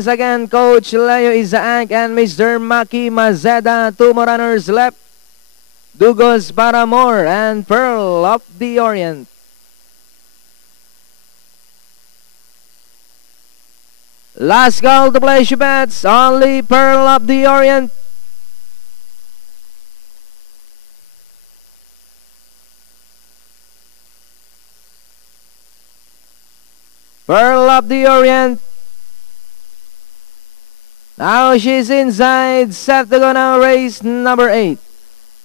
once again, Coach Leo Isaac and Mr. Maki Mazeda. 2 more runners left. Dugos Paramore and Pearl of the Orient. Last call to place your bets. Only Pearl of the Orient. Pearl of the Orient. Now she's inside. Set to go now. Race number 8.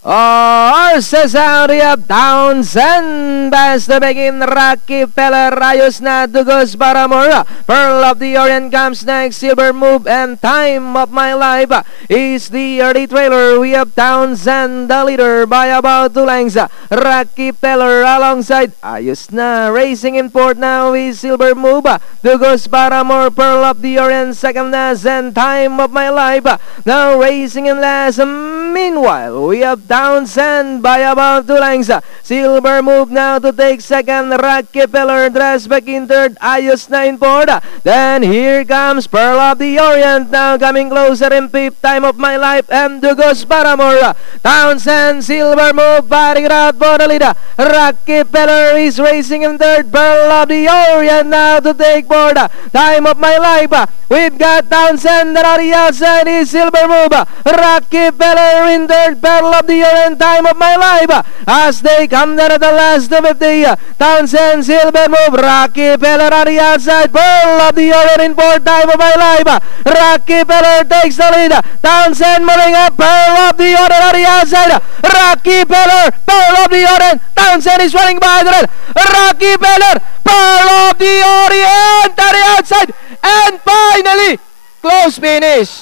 Horses out, we have Townsend. Best to begin, Rocky Peller. Ayos na, Dugos Paramore. Pearl of the Orient comes next. Silver Move and Time of My Life is the early trailer. We have Townsend, the leader, by about 2 lengths. Rocky Peller alongside. Ayos na, racing in fourth now is Silver Move. Dugos Paramore, Pearl of the Orient, second last, and Time of My Life. Now racing in last. Meanwhile, we have Townsend by about 2 lengths. Silver Move now to take second. Rocky Peller dressed back in third. Ayos na in fourth. Then here comes Pearl of the Orient now coming closer in fifth. Time of My Life and Dugos Paramore. Townsend, Silver Move fighting out for the lead. Rocky Peller is racing in third. Pearl of the Orient now to take fourth. Time of My Life. We've got Townsend and on the outside is Silver Move. Rocky Peller in third. Pearl of the Orient, Time of My Life. As they come down at the last of the Townsend, Silver Move. Rocky Peller on the outside. Pearl of the Orient in fourth. Time of My Life. Rocky Peller takes the lead. Townsend moving up. Pearl of the Orient on the outside. Rocky Peller. Pearl of the Orient. Townsend is running by the red. Rocky Peller. Pearl of the Orient on the outside. And finally, close finish.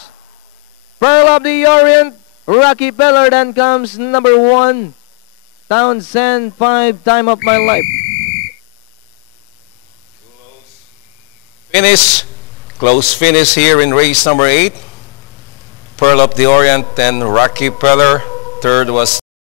Pearl of the Orient, Rocky Peller, then comes number 1. Townsend, 5, Time of My Life. Close finish here in race number 8. Pearl of the Orient and Rocky Peller. Third was